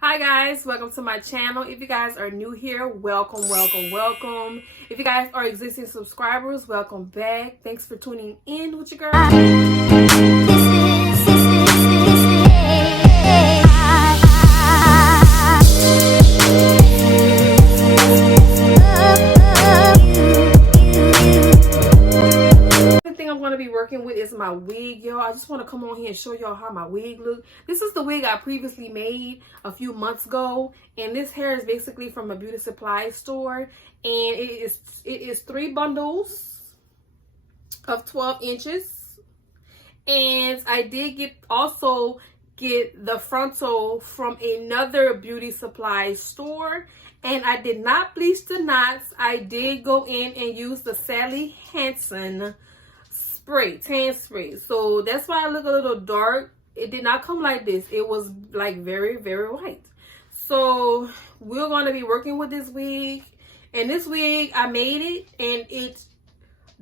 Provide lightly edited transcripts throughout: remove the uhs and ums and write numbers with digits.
Hi guys, welcome to my channel. If you guys are new here, welcome. If you guys are existing subscribers, welcome back. Thanks for tuning in with your girl. I'm going to be working with is my wig, y'all. I just want to come on here and show y'all how my wig look. This is the wig I previously made a few months ago, and this hair is basically from a beauty supply store, and it is 3 bundles of 12 inches. And I did also get the frontal from another beauty supply store, and I did not bleach the knots. I did go in and use the Sally Hansen tan spray, so that's why I look a little dark. It did not come like this. It was like very white. So we're going to be working with this wig, and this wig I made it, and it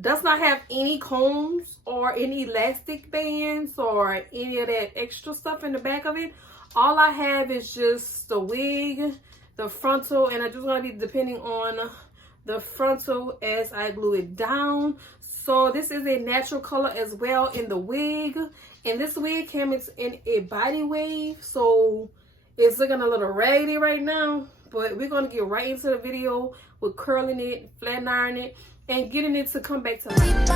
does not have any combs or any elastic bands or any of that extra stuff in the back of it. All I have is just the wig, the frontal, and I just want to be depending on the frontal as I glue it down. So this is a natural color as well in the wig, and this wig came in a body wave, so it's looking a little raggedy right now, but we're going to get right into the video with curling it, flat ironing it, and getting it to come back to life.